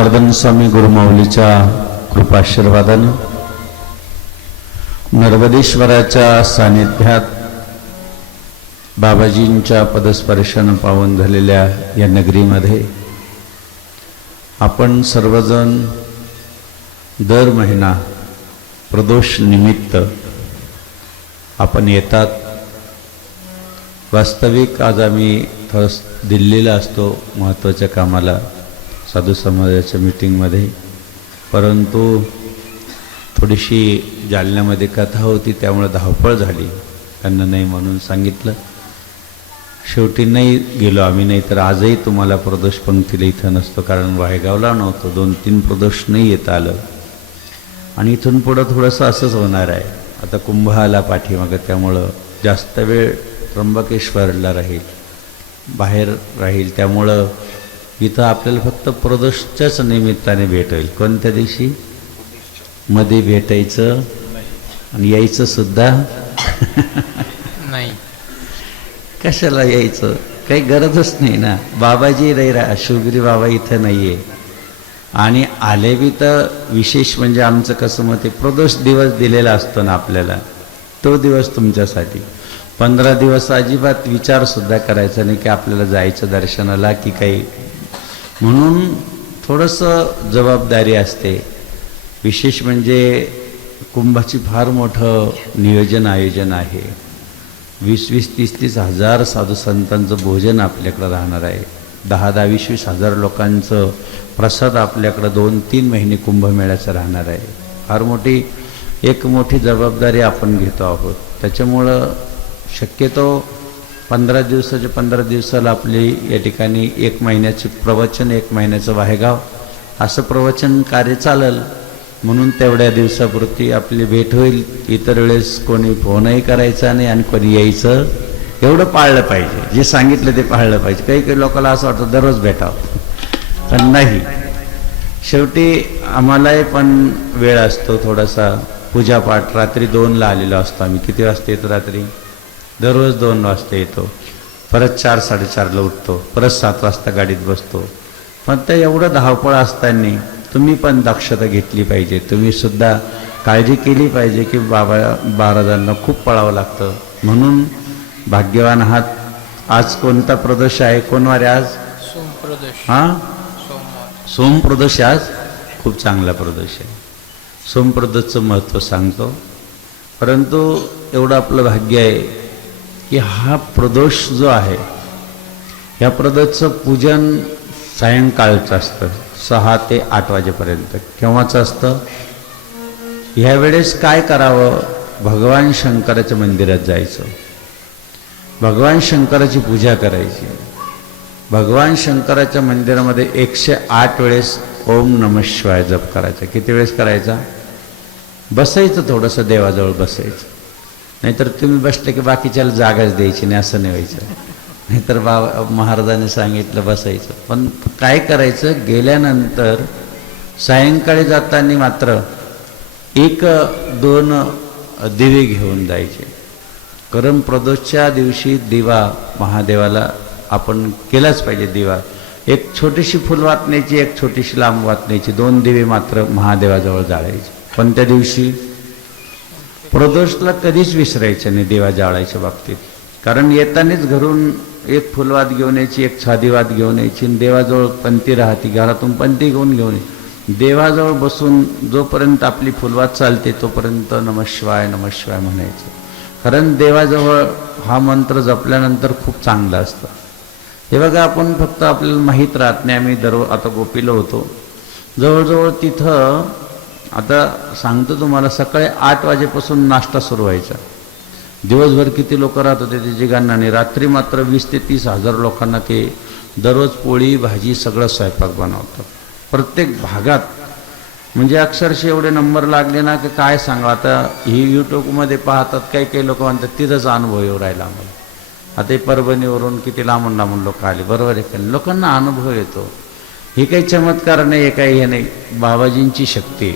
जनार्दन स्वामी गुरुमाऊलीच्या कृपाशीर्वादानं नर्मदेश्वराच्या सानिध्यात बाबाजींच्या पदस्पर्शानं पावन झालेल्या या नगरीमध्ये आपण सर्वजण दर महिना प्रदोष निमित्त आपण येतात. वास्तविक आज आम्ही दिल्लीला असतो महत्त्वाच्या कामाला, साधू समाजाच्या मीटिंगमध्ये, परंतु थोडीशी जालन्यामध्ये कथा होती त्यामुळे धावपळ झाली. त्यांना नाही म्हणून सांगितलं. शेवटी नाही गेलो आम्ही, नाही तर आजही तुम्हाला प्रदोष पंक्तीला इथं नसतो, कारण वाहेगावला नव्हतो. 2-3 प्रदोष नाही येता आलं आणि इथून पुढं थोडंसं असंच होणार आहे. आता कुंभ आला पाठीमागं, त्यामुळं जास्त वेळ त्र्यंबकेश्वरला राहील, बाहेर राहील. त्यामुळं इथं आपल्याला फक्त प्रदोषच्याच निमित्ताने भेट होईल. कोणत्या दिवशी मध्ये भेटायचं आणि यायचं सुद्धा नाही. कशाला यायचं, काही गरजच नाही ना. बाबाजी नाही, शिवगिरी बाबा इथं नाही आहे. आणि आले बी तर विशेष म्हणजे आमचं कसं मग ते प्रदोष दिवस दिलेला असतो ना आपल्याला, तो दिवस तुमच्यासाठी. 15 दिवस अजिबात विचारसुद्धा करायचा नाही की आपल्याला जायचं दर्शनाला की काही, म्हणून थोडंसं जबाबदारी असते. विशेष म्हणजे कुंभाची फार मोठं नियोजन आयोजन आहे. 20-20, 30-30 हजार साधू संतांचं भोजन आपल्याकडं राहणार आहे. 10-10, 20-20 हजार लोकांचं प्रसाद आपल्याकडं 2-3 महिने कुंभमेळ्याचं राहणार आहे. फार मोठी जबाबदारी आपण घेतो आहोत. त्याच्यामुळं शक्यतो 15 दिवसाला आपली या ठिकाणी 1 महिन्याचे प्रवचन, 1 महिन्याचं वाहेगाव असं प्रवचन कार्य चालेल. म्हणून तेवढ्या दिवसापुरती आपली भेट होईल. इतर वेळेस कोणी फोनही करायचा नाही आणि कोणी यायचं, एवढं पाळलं पाहिजे. जे सांगितलं ते पाळलं पाहिजे. काही लोकांना असं वाटतं दररोज भेटावं, पण नाही. शेवटी आम्हालाही पण वेळ असतो थोडासा. पूजापाठ रात्री 2ला आलेलो असतो आम्ही. किती वाजता येतो रात्री? दररोज 2 वाजता येतो. परत 4-4:30ला उठतो. परत 7 वाजता गाडीत बसतो. पण ते एवढं धावपळ असताना तुम्ही पण दक्षता घेतली पाहिजे. तुम्ही सुद्धा काळजी केली पाहिजे की बाबा महाराजांना खूप पळावं लागतं. म्हणून भाग्यवान आहात. आज कोणता प्रदोष आहे? कोणवार आहे आज? सोमप्रदोष. हां, सोमप्रदोष. आज खूप चांगला प्रदोष आहे. सोमप्रदोषचं महत्त्व सांगतो. परंतु एवढं आपलं भाग्य आहे की हा प्रदोष जो आहे, या प्रदोषचं पूजन सायंकाळचं असतं, 6 ते 8 वाजेपर्यंत. केव्हाचं असतं? ह्यावेळेस काय करावं? भगवान शंकराच्या मंदिरात जायचं, भगवान शंकराची पूजा करायची. भगवान शंकराच्या मंदिरामध्ये 108 वेळेस ओम नमः शिवाय जप करायचा. किती वेळेस करायचा? बसायचं, थोडंसं देवाजवळ बसायचं. नाहीतर तुम्ही बसले की बाकीच्याला जागाच द्यायची नाही, असं नाही व्हायचं. नाहीतर बाबा महाराजांनी सांगितलं बसायचं. पण काय करायचं? गेल्यानंतर सायंकाळी जाताना मात्र 1-2 दिवे घेऊन जायचे. कारण प्रदोषच्या दिवशी दिवा महादेवाला आपण केलाच पाहिजे. दिवा एक छोटीशी फुलवात न्यायची, एक छोटीशी लांब वात न्यायची. 2 दिवे मात्र महादेवाजवळ जाळायचे. पण त्या दिवशी प्रदोषला कधीच विसरायचं नाही दिवा जाळायच्या बाबतीत. कारण येतानाच घरून 1 फुलवात घेऊन यायची, 1 साधी वात घेऊन यायची. देवाजवळ पंथी राहते, घरातून पंथी घेऊन यायची. देवाजवळ बसून जोपर्यंत आपली फुलवात चालते तोपर्यंत नमः शिवाय नमः शिवाय म्हणायचं. कारण देवाजवळ हा मंत्र जपल्यानंतर खूप चांगलं असतं. हे बघा, आपण फक्त आपल्याला माहीत राहत नाही. आम्ही आता गोपीला होतो, जवळजवळ तिथं आता सांगतो तुम्हाला, सकाळी 8 वाजेपासून नाश्ता सुरू व्हायचा. दिवसभर किती लोक राहत होते त्याची गणना नाही. रात्री मात्र 20 ते 30 हजार लोकांना ते दररोज पोळी भाजी सगळं स्वयंपाक बनवतात प्रत्येक भागात. म्हणजे अक्षरशः एवढे नंबर लागले ना की काय सांगा. आता ही यूट्यूबमध्ये पाहतात, काही लोक म्हणतात तिथंच अनुभव येऊ राहिला आम्हाला. आता हे परभणीवरून किती लांबून लोक आले, बरोबर आहे का? लोकांना अनुभव येतो. हे काही चमत्कार नाही, हे काही हे नाही, बाबाजींची शक्ती.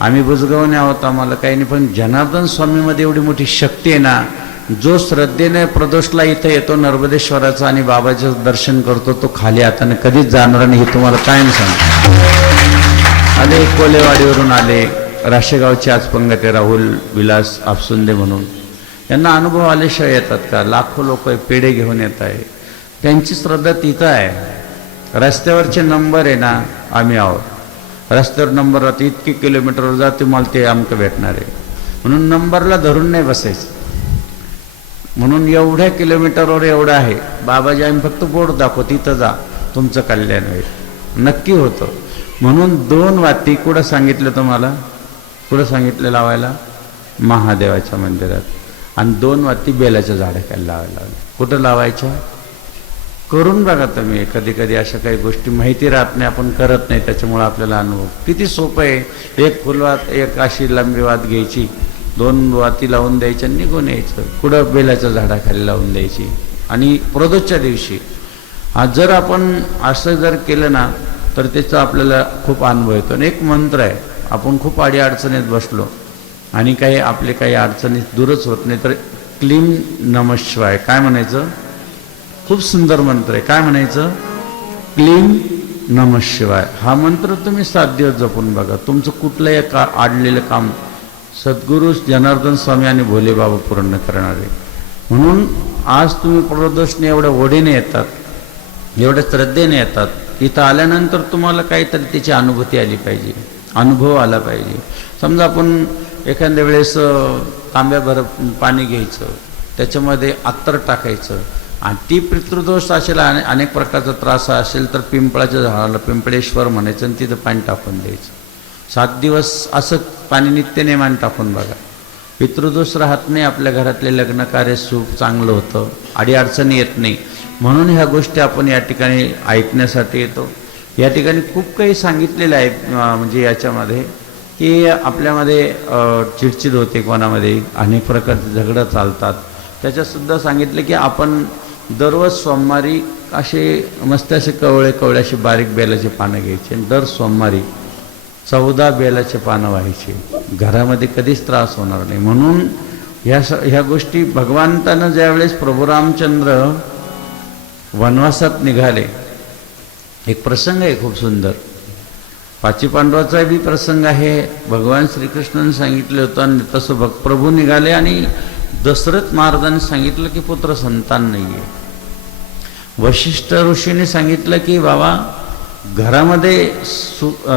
आम्ही बुजगावणे आहोत, आम्हाला काही नाही, पण जनार्दन स्वामीमध्ये एवढी मोठी शक्ती आहे ना जो श्रद्धेने प्रदोषला इथे येतो नर्मदेश्वराचं आणि बाबाचं दर्शन करतो तो खाली हाताने कधीच जाणार नाही, हे तुम्हाला कायम सांगतो. आले कोलेवाडीवरून आले, राशेगावचे आज पंगते राहुल विलास आपसुंदे म्हणून, यांना अनुभव आल्याशिवाय येतात का? लाखो लोक पेढे घेऊन येत आहे, त्यांची श्रद्धा तिथं आहे. रस्त्यावरचे नंबर आहे ना, आम्ही आहोत रस्त्यावर नंबर राहते, इतके किलोमीटरवर जा तुम्हाला ते आमकं भेटणार आहे म्हणून नंबरला धरून नाही बसायचं. म्हणून एवढ्या किलोमीटरवर एवढं आहे, बाबाजी आम्ही फक्त बोर्ड दाखवतो, तिथं जा तुमचं कल्याण होईल, नक्की होतं. म्हणून 2 वाती कुठं सांगितलं तुम्हाला? कुठं सांगितलं लावायला? महादेवाच्या मंदिरात. आणि 2 वाती बेलाच्या झाडाखाली लावायला. कुठं लावायच्या? करून बघा तुम्ही. कधी कधी अशा काही गोष्टी माहिती राहत नाही, आपण करत नाही, त्याच्यामुळे आपल्याला अनुभव. किती सोपं आहे. एक फुलवात, एक अशी लांबी वात घ्यायची, 2 वाती लावून द्यायच्या, निघून यायचं. कुठं? बेलाच्या झाडाखाली लावून द्यायची. आणि प्रदोषच्या दिवशी जर आपण असं जर केलं ना तर त्याचा आपल्याला खूप अनुभव येतो. आणि एक मंत्र आहे, आपण खूप अडीअडचणीत बसलो आणि काही आपले काही अडचणी दूरच होत नाही तर क्लीम नमः शिवाय काय म्हणायचं? खूप सुंदर मंत्र आहे. काय म्हणायचं? क्लीम नमः शिवाय. हा मंत्र तुम्ही 7 दिवस जपून बघा, तुमचं कुठलंही आडलेलं काम सद्गुरू जनार्दन स्वामी आणि भोले बाबा पूर्ण करणारे. म्हणून आज तुम्ही प्रदोषने एवढ्या ओढीने येतात, एवढ्या श्रद्धेने येतात. इथं आल्यानंतर तुम्हाला काहीतरी त्याची अनुभूती आली पाहिजे, अनुभव आला पाहिजे. समजा आपण एखाद्या वेळेस तांब्याभर पाणी घ्यायचं, त्याच्यामध्ये अत्तर टाकायचं आणि ती पितृदोष असेल, अनेक प्रकारचा त्रास असेल तर पिंपळाच्या झाडाला पिंपळेश्वर म्हणायचं आणि तिथं पाणी टाकून द्यायचं. 7 दिवस असं पाणी नित्यनेमाने टाकून बघा. पितृदोष राहत नाही, आपल्या घरातले लग्न कार्य सुख चांगलं होतं, अडीअडचणी येत नाही. म्हणून ह्या गोष्टी आपण या ठिकाणी ऐकण्यासाठी येतो. या ठिकाणी खूप काही सांगितलेलं आहे, म्हणजे याच्यामध्ये की आपल्यामध्ये चिडचिड होते, कोणामध्ये अनेक प्रकारचे झगडं चालतात. त्याच्यातसुद्धा सांगितलं की आपण दररोज सोमवारी असे मस्त असे कवळे असे बारीक बेलाचे पानं घ्यायचे आणि दर सोमवारी 14 बेलाचे पानं व्हायचे. घरामध्ये कधीच त्रास होणार नाही. म्हणून ह्या गोष्टी भगवंतानं ज्यावेळेस प्रभू रामचंद्र वनवासात निघाले, एक प्रसंग आहे खूप सुंदर. 5 पांडवाचा बी प्रसंग आहे. भगवान श्रीकृष्णाने सांगितलं होतं आणि तसं प्रभू निघाले आणि दशरथ महाराजांनी सांगितलं की पुत्र संतान नाही आहे. वशिष्ठ ऋषीने सांगितलं की बाबा घरामध्ये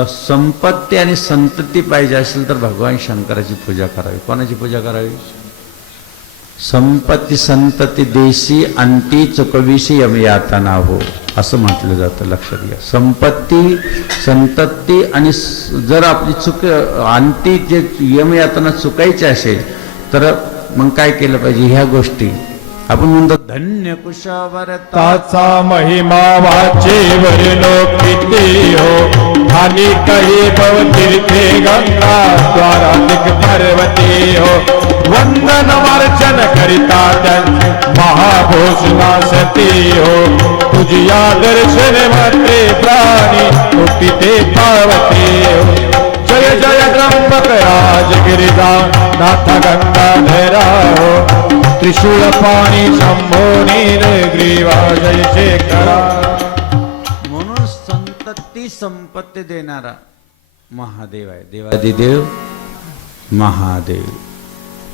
संपत्ती आणि संतती पाहिजे असेल तर भगवान शंकराची पूजा करावी. कोणाची पूजा करावी? संपत्ती संतती देशी अंती चुकविशी यमयातना हो, असं म्हटलं जातं. लक्षात घ्या. संपत्ती संतती आणि जर आपली चुक अंती जे यमयातना चुकायची असेल तर मग काय केलं पाहिजे? ह्या गोष्टी आपण म्हणतो धन्य कुशावरताचा महिमा वाचे वर्णो किती हो, आणि काही भवतीर्थे गंगा द्वाराधिक पार्वती हो. वंदन वार्चन करिता महाभोषणा सती हो, तुझिया दर्शन मात्रे प्राणी मुक्ती ते पावती हो. जय जय त्र्यंबक राज गिरिजा नाथ गंगाधरा हो, त्रिशूळ पाणी शंभो नीलग्रीवा जय शेखरा. म्हणून संतती संपत्ती देणारा महादेव आहे. देवादिदेव महादेव.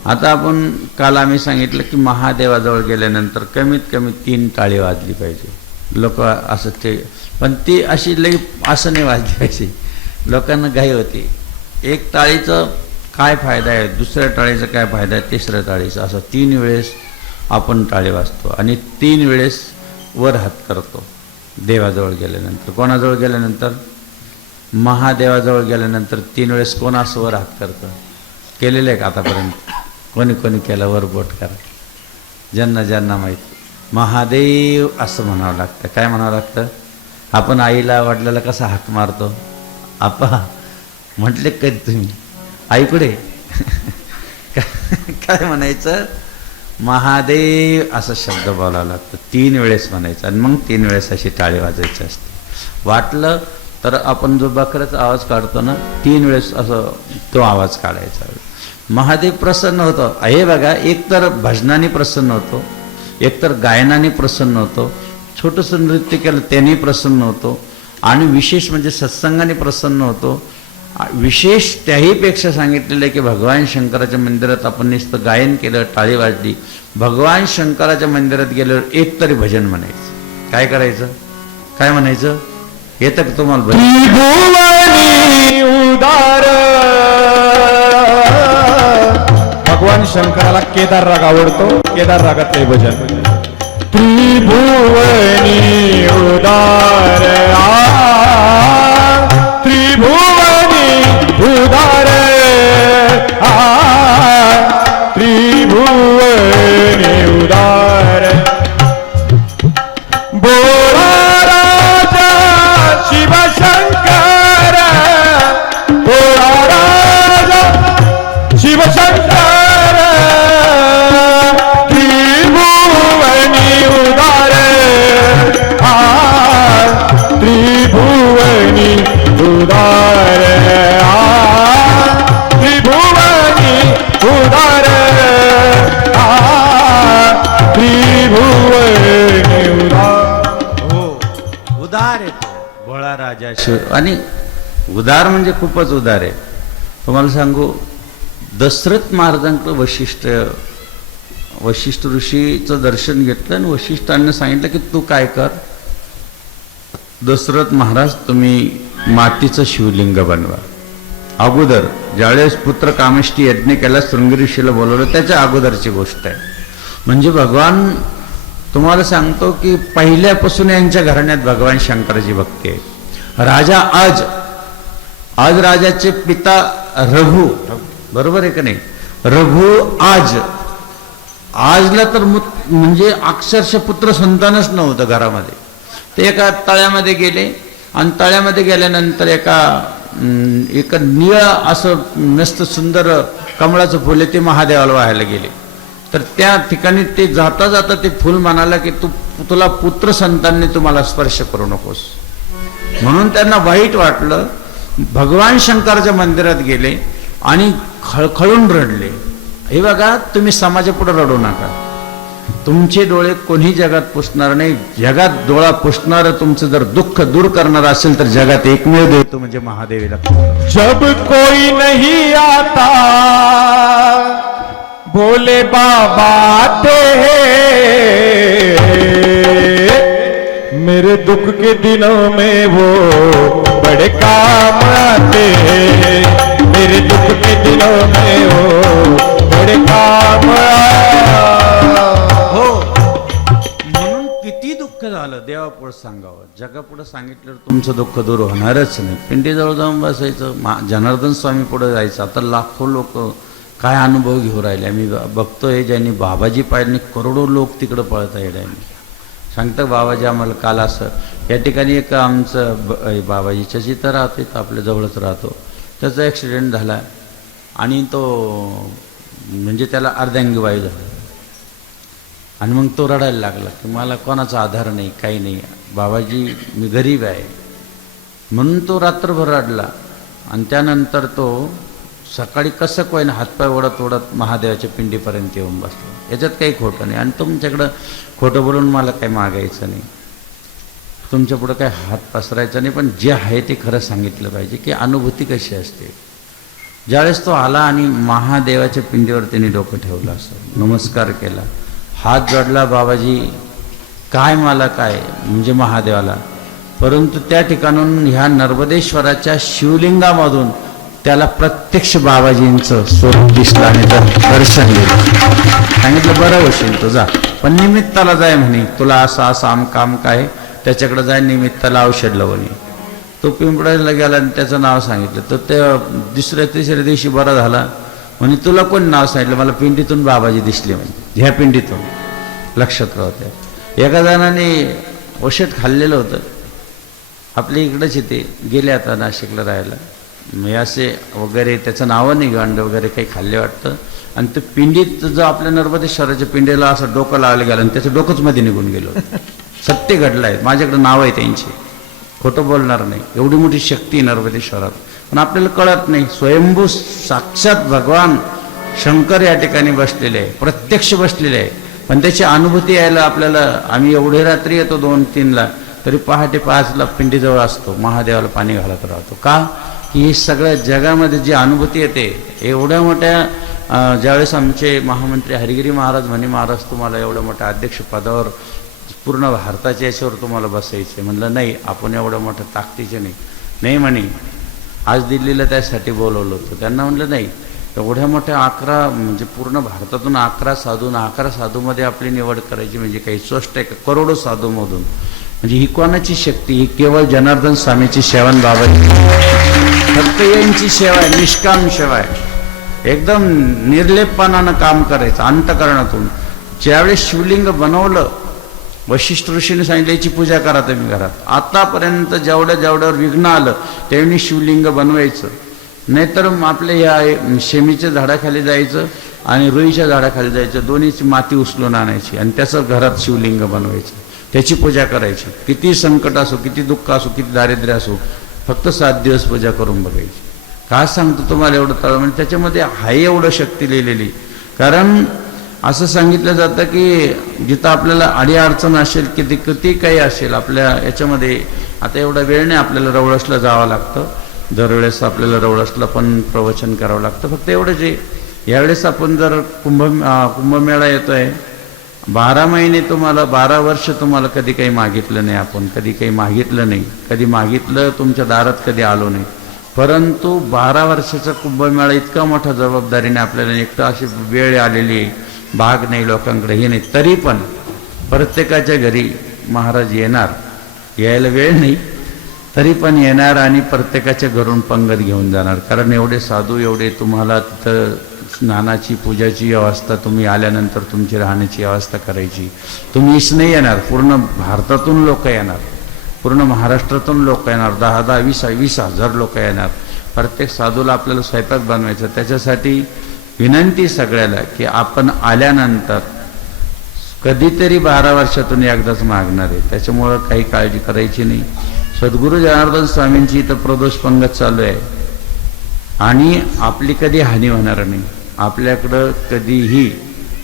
आता आपण काल आम्ही सांगितलं की महादेवाजवळ गेल्यानंतर कमीत कमी 3 टाळी वाजली पाहिजे. लोक असं ते, पण ती अशी लई असं नाही वाजली पाहिजे. लोकांना घाई होती. एक टाळीचं काय फायदा आहे, दुसऱ्या टाळीचा काय फायदा आहे, तिसऱ्या टाळीचा, असं 3 वेळेस आपण टाळी वाजतो आणि 3 वेळेस वर हात करतो देवाजवळ गेल्यानंतर. कोणाजवळ गेल्यानंतर? महादेवाजवळ गेल्यानंतर 3 वेळेस कोण असं वर हात करतं? केलेलं आहे का आतापर्यंत? कोणी कोणी केलं? वर बोट करा. ज्यांना ज्यांना माहीत. महादेव असं म्हणावं लागतं. काय म्हणावं लागतं? आपण आईला वडिलाला कसा हाक मारतो? आपा म्हटले कधी तुम्ही? आईकडे काय म्हणायचं? महादेव असा शब्द बोलावा लागतो. 3 वेळेस म्हणायचं आणि मग 3 वेळेस अशी टाळी वाजायची असते. वाटलं तर आपण जो बकऱ्याचा आवाज काढतो ना, 3 वेळेस असं तो आवाज काढायचा. महादेव प्रसन्न होतो. हे बघा, एकतर भजनाने प्रसन्न होतो, एकतर गायनाने प्रसन्न होतो, छोटंसं नृत्य केलं त्याने प्रसन्न होतो, आणि विशेष म्हणजे सत्संगाने प्रसन्न होतो. विशेष त्याहीपेक्षा सांगितलेलं आहे की भगवान शंकराच्या मंदिरात आपण नुसतं गायन केलं, टाळी वाजली, भगवान शंकराच्या मंदिरात गेल्यावर एक तरी भजन म्हणायचं. काय करायचं, काय म्हणायचं, येतं का तुम्हाला भजन? त्रिभुवनी उदार. भगवान शंकराला केदार राग आवडतो, केदार रागात हे भजन. त्रिभुवनी उदार, त्रिभुवनी उदार, त्रिभुवनी उदार. बोला राजा शिवशंकर, बोला राजा शिवशंकर, त्रिभुवनी उदार, त्रिभुवनी उदार, त्रिभुवनी उदार, त्रिभुवनी उदार. हो, उदार आहे तो भोळा राजा शिव. आणि उदार म्हणजे खूपच उदार आहे. तुम्हाला सांगू, दशरथ महाराजांकडं वशिष्ठ ऋषीचं दर्शन घेतलं आणि वशिष्ठांनी सांगितलं की तू काय कर, दशरथ महाराज तुम्ही मातीचं शिवलिंग बनवा. अगोदर ज्यावेळेस पुत्र कामेष्टी यज्ञ केला, शृंगी ऋषीला बोलवलं, त्याच्या अगोदरची गोष्ट आहे. म्हणजे भगवान, तुम्हाला सांगतो की पहिल्यापासून यांच्या घराण्यात भगवान शंकराची भक्ती आहे. राजा आज राजाचे पिता रघु, बरोबर आहे का नाही, रघु आजला तर म्हणजे अक्षरशः पुत्र संतानच नव्हतं घरामध्ये. ते एका तळ्यामध्ये गेले आणि तळ्यामध्ये गेल्यानंतर एका निळ असं मस्त सुंदर कमळाचं फुल आहे ते महादेवाला वाहायला गेले. तर त्या ठिकाणी ते जाता जाता ते फुल म्हणाला की तुला पुत्र संतांनी तुम्हाला स्पर्श करू नकोस. म्हणून त्यांना वाईट वाटलं. भगवान शंकराच्या मंदिरात गेले आणि खळखळून रडले. हे बघा, तुम्ही समाजापुढे रडू नका. तुमचे डोळे कोणी जगात पुसणार नाही. जगात डोळा पुसणार तुमचं जर दुःख दूर करणार असेल तर जगात एकमेव देव तो म्हणजे महादेवीला. जब कोई नहीं आता भोले बाबा आते हैं, मेरे दुख के दिनों में वो बड़े काम आते हैं, मेरे दुख के दिनों में वो बड़े काम हो. म्हणून किती दुःख झालं देवापुढे सांगावं, जगापुढे सांगितलं तुमचं दुःख दूर होणारच नाही. पिंडीजवळ जाऊन बसायचं, जनार्दन स्वामी पुढे जायचं. आता लाखो लोक काय अनुभव घेऊ राहिले. आम्ही बघतोय ज्यांनी बाबाजी पाहिजे करोडो लोक तिकडं पळत आहे. सांगतं बाबाजी आम्हाला काल असं, या ठिकाणी एक आमचं बाबाजीच्या जिथं राहतो तर आपल्या जवळच राहतो, त्याचा ॲक्सिडेंट झाला आणि तो म्हणजे त्याला अर्धांगी वायू झाला. आणि मग तो रडायला लागला की मला कोणाचा आधार नाही, काही नाही, बाबाजी मी गरीब आहे. म्हणून तो रात्रभर रडला. आणि त्यानंतर तो सकाळी कसं कोण हातपाय ओढत ओढत महादेवाच्या पिंडीपर्यंत येऊन बसला. याच्यात काही खोटं नाही. आणि तुमच्याकडं खोटं बोलून मला काही मागायचं नाही, तुमच्यापुढं काही हात पसरायचा नाही. पण जे आहे ते खरं सांगितलं पाहिजे की अनुभूती कशी असते. ज्यावेळेस तो आला आणि महादेवाच्या पिंडीवर त्यांनी डोकं ठेवलं, असं नमस्कार केला, हात जोडला, बाबाजी काय मला काय म्हणजे महादेवाला. परंतु त्या ठिकाणून ह्या नर्मदेश्वराच्या शिवलिंगामधून त्याला प्रत्यक्ष बाबाजींचं स्वरूप दिसलं आणि दर्शन दिलं. सांगितलं बरं होशील तू जा, पण निमित्ताला जाय म्हणे, तुला असं असं काम काय त्याच्याकडे जाय, निमित्ताला औषध लावणे. तो पिंपळाला गेला आणि त्याचं नाव सांगितलं. तर त्या दुसऱ्या तिसऱ्या दिवशी बरा झाला. म्हणे तुला कोण नाव सांगितलं? मला पिंडीतून बाबाजी दिसले म्हणे, ह्या पिंडीतून. लक्षात राहते. एका जणाने औषध खाल्लेलं होतं, आपल्या इकडंच येते, गेले आता नाशिकला राहायला. मी असे वगैरे त्याचं नावं नाही, अंड वगैरे काही खाल्ले वाटतं. आणि ते पिंडीत जो आपल्या नर्मदेश्वराच्या पिंडीला असं डोकं लावलं गेलं आणि त्याचं डोकंच मध्ये निघून गेलो. सत्य घडलं आहे, माझ्याकडे नाव आहे त्यांची, खोटं बोलणार नाही. एवढी मोठी शक्ती नर्मदेश्वरात, पण आपल्याला कळत नाही. स्वयंभू साक्षात भगवान शंकर या ठिकाणी बसलेले आहे, प्रत्यक्ष बसलेले आहे. पण त्याची अनुभूती यायला आपल्याला, आम्ही एवढे रात्री येतो 2-3ला, तरी पहाटे 5ला पिंडीजवळ असतो, महादेवाला पाणी घालत राहतो. का की ही सगळ्या जगामध्ये जी अनुभूती येते, एवढ्या मोठ्या ज्यावेळेस आमचे महामंत्री हरिगिरी महाराज म्हणे, महाराज तुम्हाला एवढ्या मोठ्या अध्यक्षपदावर पूर्ण भारताच्या याच्यावर तुम्हाला बसायचे. म्हणलं नाही, आपण एवढ्या मोठ्या ताकदीचे नाही म्हणे. आज दिल्लीला त्यासाठी बोलवलं होतं. त्यांना म्हणलं नाही, एवढ्या मोठ्या 11 म्हणजे पूर्ण भारतातून 11 साधू, 11 साधूमध्ये आपली निवड करायची म्हणजे काही स्वस्त आहे का? करोडो साधूमधून. म्हणजे ही कोणाची शक्ती? ही केवळ जनार्दन स्वामीची सेवा, बाबाची फक्त यांची सेवा आहे, निष्काम सेवा आहे. एकदम निर्लेपपणानं काम करायचं अंतकरणातून. ज्यावेळेस शिवलिंग बनवलं, वशिष्ठ ऋषीने सांगितलं याची पूजा करा तुम्ही घरात. आतापर्यंत जेवढ्यावर विघ्न आलं त्यावेळी शिवलिंग बनवायचं. नाहीतर आपल्या या शेमीच्या झाडाखाली जायचं आणि रुईच्या झाडाखाली जायचं, दोन्हीची माती उचलून आणायची आणि त्याचं घरात शिवलिंग बनवायचं, त्याची पूजा करायची. किती संकट असो, किती दुःख असो, किती दारिद्र्य असो, फक्त 7 दिवस पूजा करून बघायची. का सांगतो तुम्हाला एवढं तळ, म्हणजे त्याच्यामध्ये आहे एवढं शक्ती लिहिलेली. कारण असं सांगितलं जातं की जिथं आपल्याला अडीअडचण असेल, किती काही असेल आपल्या याच्यामध्ये. आता एवढा वेळ नाही, आपल्याला रवळसला जावं लागतं. दरवेळेस आपल्याला रवळसला पण प्रवचन करावं लागतं. फक्त एवढंच आहे, यावेळेस आपण जर कुंभमेळा येतो आहे, 12 महिने तुम्हाला, 12 वर्ष तुम्हाला कधी काही मागितलं नाही. आपण कधी काही मागितलं नाही, कधी मागितलं तुमच्या दारात कधी आलो नाही. परंतु 12 वर्षाचा कुंभमेळा इतका मोठा जबाबदारीने आपल्याला, एकटं अशी वेळ आलेली आहे, भाग नाही लोकांकडे, हे नाही, तरी पण प्रत्येकाच्या घरी महाराज येणार. यायला वेळ नाही तरी पण येणार आणि प्रत्येकाच्या घरून पंगत घेऊन जाणार. कारण एवढे साधू, एवढे तुम्हाला तिथं स्नानाची पूजाची व्यवस्था, तुम्ही आल्यानंतर तुमची राहण्याची व्यवस्था करायची. तुम्हीच नाही येणार, पूर्ण भारतातून लोक येणार, पूर्ण महाराष्ट्रातून लोक येणार, 10-20 हजार लोक येणार. प्रत्येक साधूला आपल्याला स्वयंपाक बनवायचा. त्याच्यासाठी विनंती सगळ्याला की आपण आल्यानंतर कधीतरी 12 वर्षातून एकदाच मागणार आहे, त्याच्यामुळं काही काळजी करायची नाही. सद्गुरू जनार्दन स्वामींची इथं प्रदोष पंगत चालू आहे आणि आपली कधी हानी होणार नाही. आपल्याकडं कधीही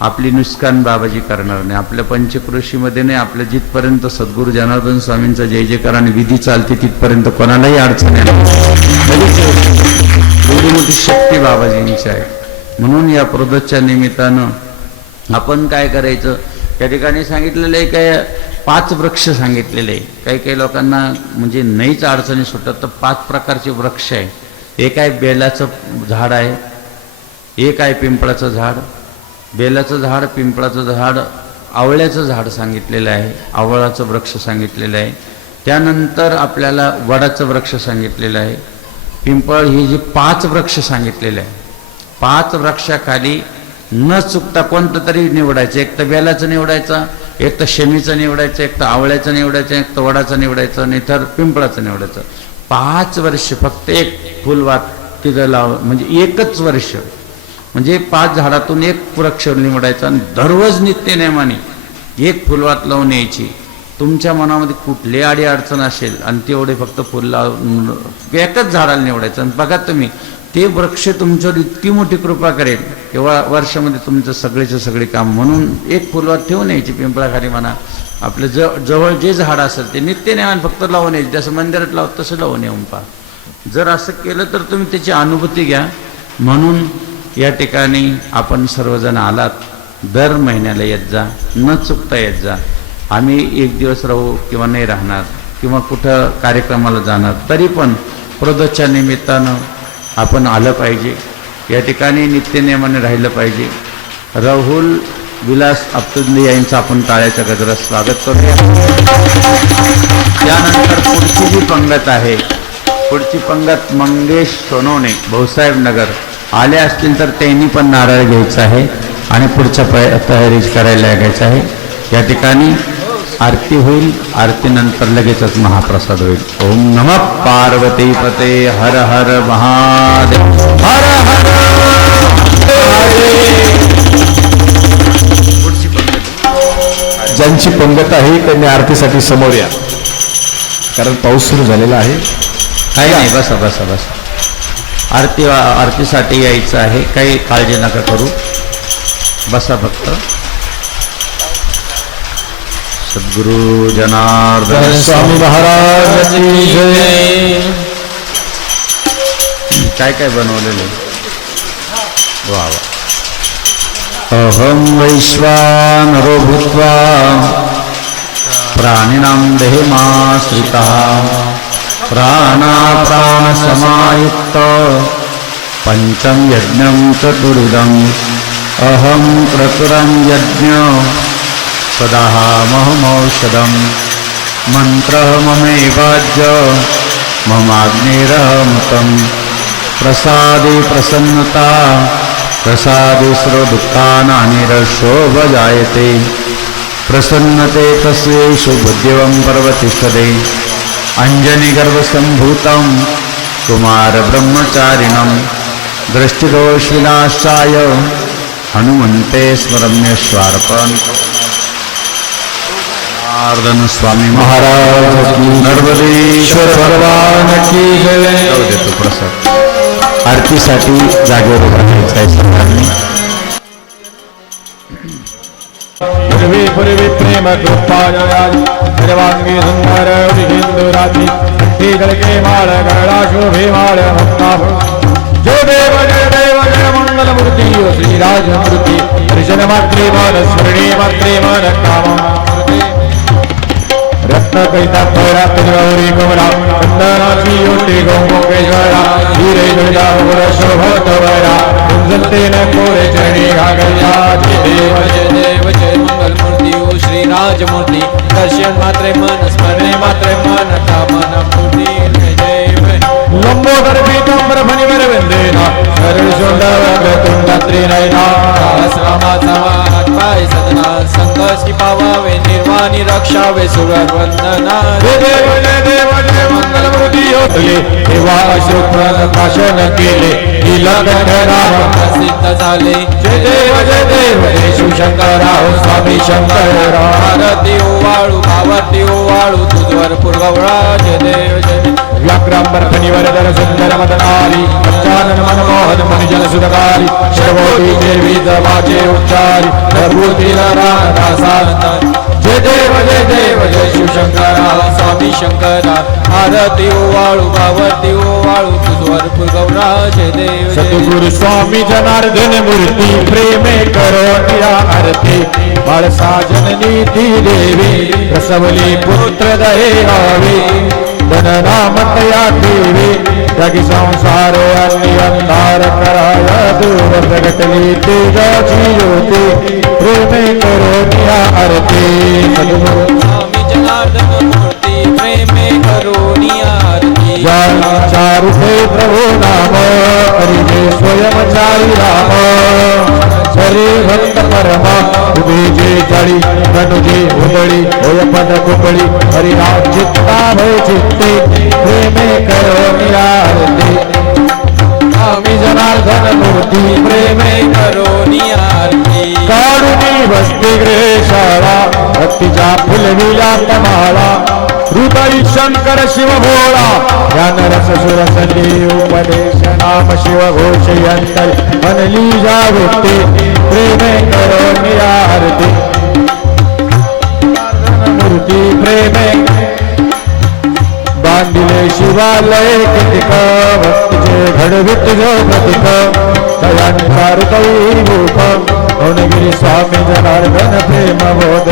आपली नुकसान बाबाजी करणार नाही. आपल्या पंचकृषीमध्ये नाही, आपल्या जिथपर्यंत सद्गुरू जनार्दन स्वामींचा जय जयकार आणि विधी चालते तिथपर्यंत कोणालाही अडचण येणार. एवढी मोठी शक्ती बाबाजींची आहे. म्हणून या प्रदोषच्या निमित्तानं आपण काय करायचं, त्या ठिकाणी सांगितलेलं आहे काय, 5 वृक्ष सांगितलेले आहे. काही लोकांना म्हणजे नाहीच अडचणी सुटत तर 5 प्रकारचे वृक्ष आहे. एक आहे बेलाचं झाड आहे, एक आहे पिंपळाचं झाड, बेलाचं झाड, पिंपळाचं झाड, आवळ्याचं झाड सांगितलेलं आहे, आवळाचं वृक्ष सांगितलेलं आहे. त्यानंतर आपल्याला वडाचं वृक्ष सांगितलेलं आहे. पिंपळ ही जी 5 वृक्ष सांगितलेले आहे. 5 वृक्षाखाली न चुकता कोणतं तरी निवडायचं. एक तर बेलाचं निवडायचं, एक तर शमीचं निवडायचं, एक तर आवळ्याचं निवडायचं, एक तर वडाचं निवडायचं, नाही तर पिंपळाचं निवडायचं. 5 वर्ष फक्त एक फुलवात तिथं लाव, म्हणजे एकच वर्ष, म्हणजे 5 झाडातून एक वृक्ष निवडायचा आणि दररोज नित्यनेमाने एक फुलवात लावून यायची. तुमच्या मनामध्ये कुठली अडचण असेल आणि तेवढे फक्त फुल लावून एकच झाडाला निवडायचं. आणि बघा तुम्ही, ते वृक्ष तुमच्यावर इतकी मोठी कृपा करेल किंवा वर्षामध्ये तुमचं सगळेचं सगळे काम. म्हणून एक फुलवात ठेवून यायची पिंपळाखाली म्हणा, आपलं जवळ जे झाड असेल ते नित्यनेमान फक्त लावून यायचे. जसं मंदिरात लावत तसं लावून येऊन पहा. जर असं केलं तर तुम्ही त्याची अनुभूती घ्या. म्हणून या ठिकाणी आपण सर्वजण आलात, दर महिन्याला येत जा, न चुकता येत जा. आम्ही एक दिवस राहू किंवा नाही राहणार किंवा कुठं कार्यक्रमाला जाणार, तरी पण प्रदोषच्या निमित्तानं आपण आलं पाहिजे. या ठिकाणी नित्यनेमाने राहिलं पाहिजे. राहुल विलास आपतुंदे यांचं आपण टाळ्याच्या गजरात स्वागत करूया. त्यानंतर पुढची जी पंगत आहे, पुढची पंगत मंगेश सोनवणे, भाऊसाहेब नगर, आले असतील तर त्यांनी पण नारळ घ्यायचा आहे आणि पुढच्या तयारी करायला लागायचं आहे. या ठिकाणी आरती होईल, आरतीनंतर लगेचच महाप्रसाद होईल. ओम नमः पार्वती पते हर हर महादेव, हर हर ज्यांची पंगत आहे त्यांनी आरतीसाठी समोर या, कारण पाऊस सुरू झालेला आहे. काय नाही, बसा बसा बसा. आरतीसाठी यायचं आहे, काही काळजी नका करू, बसा फक्त. सद्गुरु जनार्दन स्वामी महाराज की जय. काय काय बनवलेलं वा वा. अहं वैश्वानरो भूत्वा प्राणिनां देहमाश्रितः प्राणाप्राणसमायुक्त पंचम यज्ञं चतुर्विधम् अहं क्रतुरं यज्ञ सदाहमहमौषधम् मन्त्रः ममैवाज्य ममाग्निरहमृतम् प्रसादे प्रसन्नता प्रसादे सर्वदुःखानानिरशोभ जायते प्रसन्नते तस्येषु बुद्धिवं पर्वतिष्ठते अञ्जनिगर्भसम्भूतं कुमारब्रह्मचारिणं दृष्टिदोषविनाशाय हनुमन्ते स्मरम्यश्वार्पण. जनार्दन स्वामी महाराज की नर्मदेश्वर भगवान की जय. जाऊ देतो प्रसाद. आरतीसाठी जागेवर राहायचं आहे सर्वांनी. पूर्वी पूर्वी प्रेम कृपाजयाली सर्वांगी सुंदर उदिहिंदुराती भक्ती जळके माळ गळा शोभे माळ भक्ता. जय देव जय मंगलमूर्ती श्री राजमूर्ती दर्शन मात्रे मन स्मरणे मात्रे मन काम रत्न कैता पौरात गौरी कमला कंदनाची योटी गौमुखेश्वरा हिरे दुर्गा गुर शोभत वरा कुंजलते न कोरे चरणी घागल्या. जय देव जय देव जय मंगलमूर्ती ओ श्री राजमूर्ती दर्शन मात्रे मन स्मरणे मात्रे मन कामना पूर्ती. जय देव लंबोदर पीतांबर फणीवर वंदेना सरळ शोंडावर तुंडात्री नयना सहस्रामाचा हात पाय सदना संकष्टी पावावे निर्वाणी रक्षावे सुरर वंदना. जय देव जय देव जय मंगलमूर्ती होतले तेव्हा अश्रुप्रद भाषण केले नीलकंठराव प्रसिद्ध झाले. जय देव जय शिवशंकरराव स्वामी शंकरराव आरती ओवाळू भावती ओवाळू तुझवर पुरगवळा. जय देव जय व्याक्रांबर फणीवर दर सुंदर मदनारी पंचानन मनमोहन मनुजन सुधकारी शर्वोटी देवी जवाचे उच्चारी प्रभूतीला रामदासांतारी. जय देव जय शिवशंकरा स्वामी शंकरा आरती ओवाळू भावती ओवाळू तुझवर पुरगवळा. जय देव सद्गुरु स्वामी जनार्दन मूर्ती प्रेमे करो निरा आरती बाळ साजन नीती देवी प्रसवली पुत्र दहे गावी धननामतया देवी जगी संसार अन्य अंधार कराया दूर प्रगटली तेजाची ज्योती प्रेमे करो निया आरती. सद्गुरु स्वामी जनार्दन मूर्ती प्रेमे करो निया आरती. चारु हे प्रभु नाम हरिजे स्वयं चारी राम हरे भक्त परमा उभे जे जळी गणुजे उदळी होय पद कुंबळी हरिनाम चित्ता भय चित्ते प्रेमे करो निरारते. स्वामी जनार्दन मूर्ती प्रेमे करो निरारते. काढुनी वस्ती गृहशाळा भक्तीच्या फुलविला कमाळा हृदय शंकर शिव भोळा ज्ञान रस सुरसली उपदेश नाम शिव घोष यंतर मनली जागृते प्रेमे करो निरारते. मूर्ती प्रेमे बांधिले शिवालय कितिक भक्तीचे घडवित जो प्रतीक दयांकार कवी भूप भुवनगिरी स्वामी जनार्दन प्रेम बोध